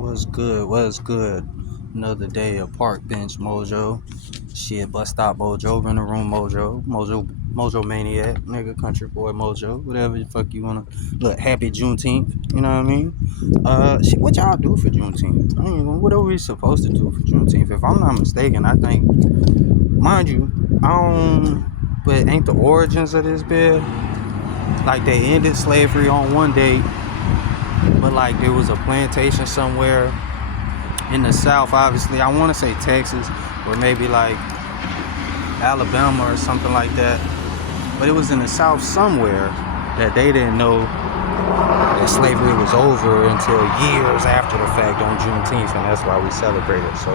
What's good? What's good? Another day of Park Bench Mojo. Shit, Bus Stop Mojo, in the room Mojo. Mojo Maniac, nigga, Country Boy Mojo, whatever the fuck you wanna. Look, happy Juneteenth, you know what I mean? Shit, what y'all do for Juneteenth? I mean, what are we supposed to do for Juneteenth? If I'm not mistaken, I think, mind you, but ain't the origins of this bit? Like, they ended slavery on one date, but like there was a plantation somewhere in the South, obviously. I want to say Texas or maybe like Alabama or something like that. But it was in the South somewhere that they didn't know that slavery was over until years after the fact on Juneteenth, and that's why we celebrate it. So,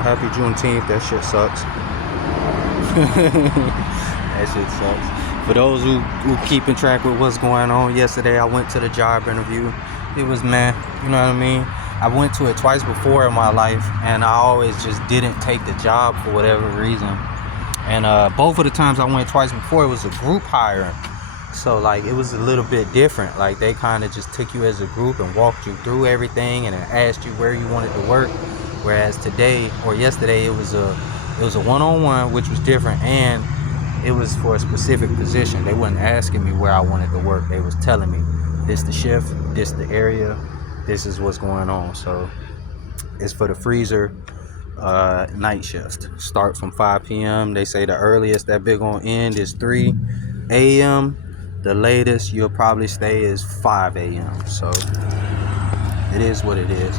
happy Juneteenth. That shit sucks. That shit sucks. For those who keeping track with what's going on, yesterday I went to the job interview. It was you know what I mean? I went to it twice before in my life, and I always just didn't take the job for whatever reason. And both of the times I went twice before, it was a group hiring. So like it was a little bit different. Like they kind of just took you as a group and walked you through everything and then asked you where you wanted to work. Whereas today or yesterday it was a one-on-one, which was different, and it was for a specific position. They wasn't asking me where I wanted to work. They was telling me this the shift, this the area, this is what's going on. So it's for the freezer night shift. Start from 5 p.m. They say the earliest that big gonna end is 3 a.m. The latest you'll probably stay is 5 a.m. So it is what it is.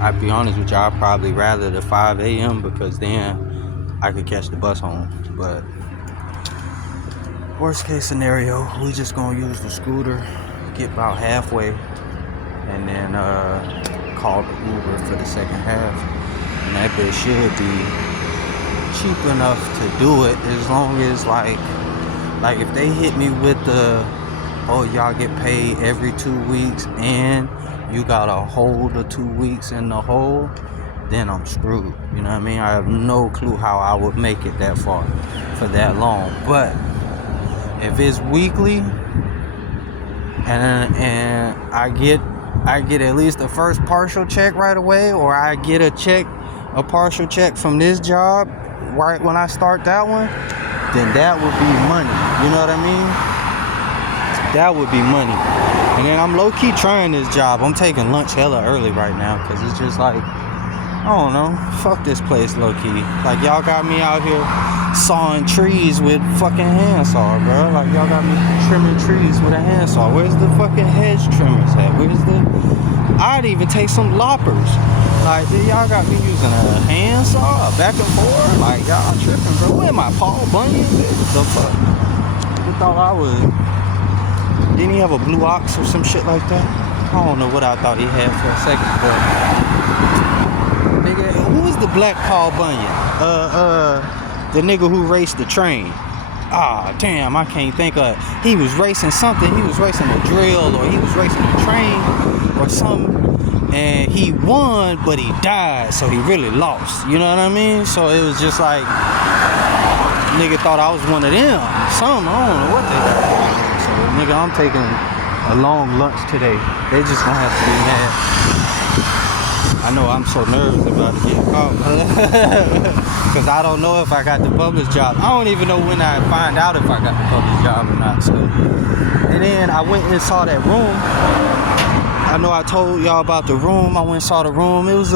I'd be honest with you, I'd probably rather the 5 a.m. because then I could catch the bus home. But worst case scenario, we just gonna use the scooter, get about halfway, and then call the Uber for the second half. And that bitch should be cheap enough to do it, as long as like if they hit me with the, oh, y'all get paid every 2 weeks and you gotta hold the 2 weeks in the hole, then I'm screwed. You know what I mean? I have no clue how I would make it that far for that long. But if it's weekly and I get at least the first partial check right away, or I get a partial check from this job right when I start that one, then that would be money. You know what I mean? That would be money. And then I'm low-key trying this job. I'm taking lunch hella early right now because it's just like, I don't know, fuck this place low-key. Like, y'all got me out here sawing trees with fucking handsaw, bro. Like, y'all got me trimming trees with a handsaw. Where's the fucking hedge trimmers at? I'd even take some loppers. Like, y'all got me using a handsaw, back and forth. Like, y'all tripping, bro. Where am I, Paul Bunyan? What the fuck? I thought I was. Didn't he have a blue ox or some shit like that? I don't know what I thought he had for a second, but nigga, who is the black Paul Bunyan? The nigga who raced the train. Ah, damn, I can't think of it. He was racing something. He was racing a drill, or he was racing a train or something, and he won, but he died, so he really lost. You know what I mean? So it was just like, nigga thought I was one of them. Some, I don't know what they thought. So, nigga, I'm taking a long lunch today. They just gonna have to be mad. I know I'm so nervous about to get caught. Because I don't know if I got the published job. I don't even know when I find out if I got the published job or not. So, and then I went and saw that room. I know I told y'all about the room. I went and saw the room. It was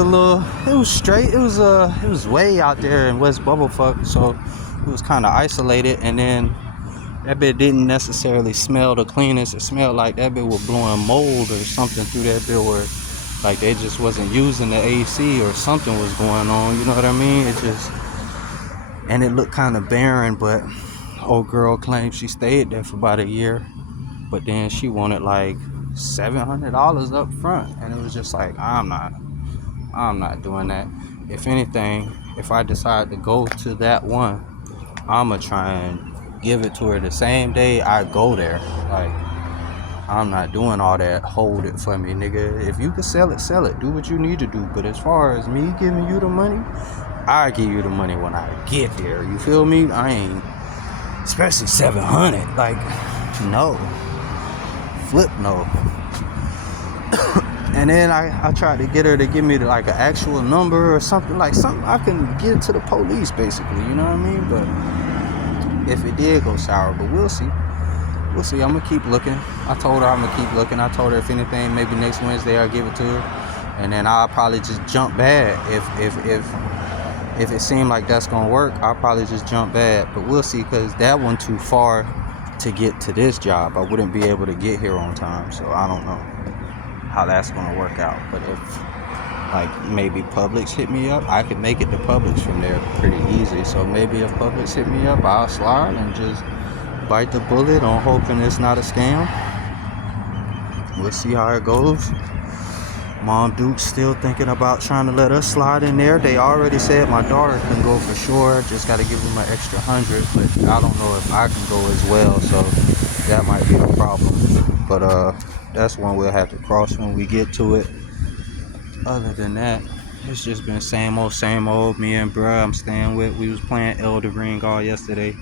straight. It was way out there in West Bubblefuck. So it was kind of isolated. And then that bit didn't necessarily smell the cleanest. It smelled like that bit was blowing mold or something through that bit, where like they just wasn't using the AC or something was going on. You know what I mean? And it looked kind of barren, but old girl claimed she stayed there for about a year, but then she wanted like $700 up front, and it was just like, I'm not doing that. If anything, if I decide to go to that one, I'ma try and give it to her the same day I go there. Like, I'm not doing all that hold it for me, nigga. If you can sell it, do what you need to do. But as far as me giving you the money, I give you the money when I get there. You feel me? I ain't, especially 700. Like, no. Flip no. And then I tried to get her to give me like an actual number or something, like something I can give to the police, basically, you know what I mean? But if it did go sour, but we'll see. We'll see. I'm gonna keep looking. I told her I'm gonna keep looking. I told her if anything, maybe next Wednesday I'll give it to her, and then I'll probably just jump bad. If it seemed like that's gonna work, I'll probably just jump bad. But we'll see, cause that one too far to get to this job. I wouldn't be able to get here on time, so I don't know how that's gonna work out. But if like maybe Publix hit me up, I could make it to Publix from there pretty easy. So maybe if Publix hit me up, I'll slide and just bite the bullet on hoping it's not a scam. We'll see how it goes. Mom Duke's still thinking about trying to let us slide in there. They already said my daughter can go for sure. Just got to give them an extra 100, but I don't know if I can go as well, so that might be a problem. But that's one we'll have to cross when we get to it. Other than that, it's just been same old. Me and bruh I'm staying with, we was playing Elden Ring all yesterday.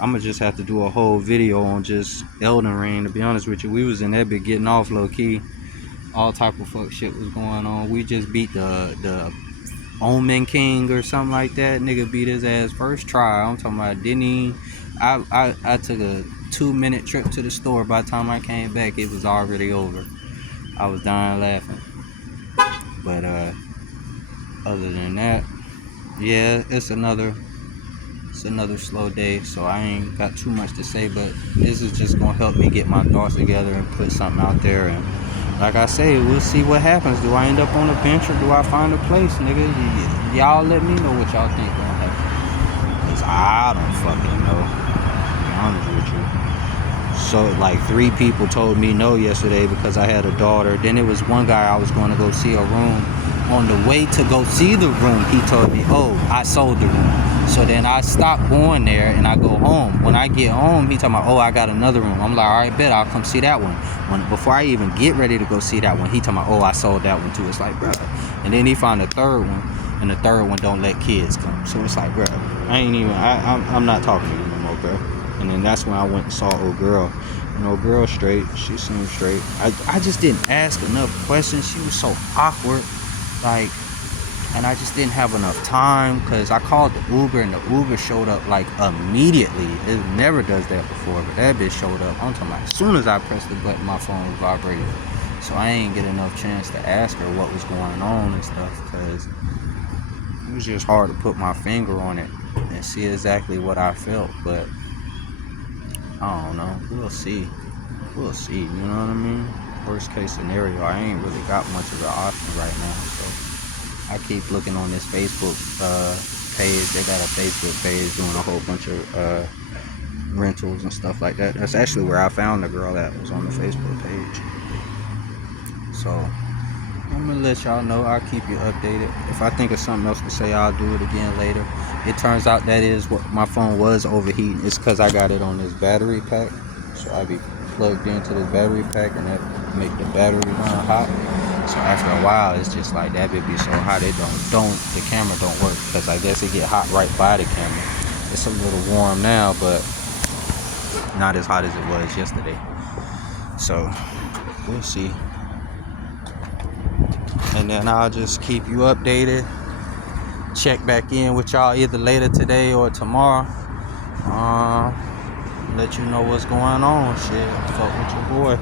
I'ma just have to do a whole video on just Elden Ring, to be honest with you. We was in that bit getting off low key. All type of fuck shit was going on. We just beat the Omen King or something like that. Nigga beat his ass first try. I'm talking about didn't he? I took a 2-minute trip to the store. By the time I came back, it was already over. I was dying laughing. But other than that, yeah, it's another slow day, so I ain't got too much to say, but this is just gonna help me get my thoughts together and put something out there. And like I say, we'll see what happens. Do I end up on the bench or do I find a place, nigga? Y'all let me know what y'all think gonna happen, cause I don't fucking know, to be honest with you. So like 3 people told me no yesterday because I had a daughter. Then there was one guy I was going to go see a room. On the way to go see the room, he told me, oh, I sold the room. So then I stopped going there and I go home. When I get home, he talking about, oh, I got another room. I'm like, all right, bet, I'll come see that one. Before I even get ready to go see that one, he talking about, oh, I sold that one too. It's like, bro. And then he found a third one, and the third one don't let kids come. So it's like, bro, I'm not talking to you no more, bro. And then that's when I went and saw old girl. And old girl straight, she seemed straight. I just didn't ask enough questions. She was so awkward. Like, and I just didn't have enough time because I called the Uber and the Uber showed up like immediately. It never does that before, but that bitch showed up. I'm talking about as soon as I pressed the button, my phone was vibrating. So I ain't get enough chance to ask her what was going on and stuff because it was just hard to put my finger on it and see exactly what I felt. But I don't know. We'll see. You know what I mean? Worst case scenario, I ain't really got much of an option right now, so I keep looking on this Facebook page. They got a Facebook page doing a whole bunch of rentals and stuff like that. That's actually where I found the girl that was on the Facebook page. So I'm gonna let y'all know. I'll keep you updated. If I think of something else to say, I'll do it again later. It turns out that is what my phone was overheating. It's because I got it on this battery pack, so I be plugged into this battery pack and that make the battery run hot. So after a while, it's just like that. It be so hot it the camera don't work because I guess it get hot right by the camera. It's a little warm now, but not as hot as it was yesterday. So we'll see. And then I'll just keep you updated. Check back in with y'all either later today or tomorrow. Let you know what's going on. Shit, fuck with your boy.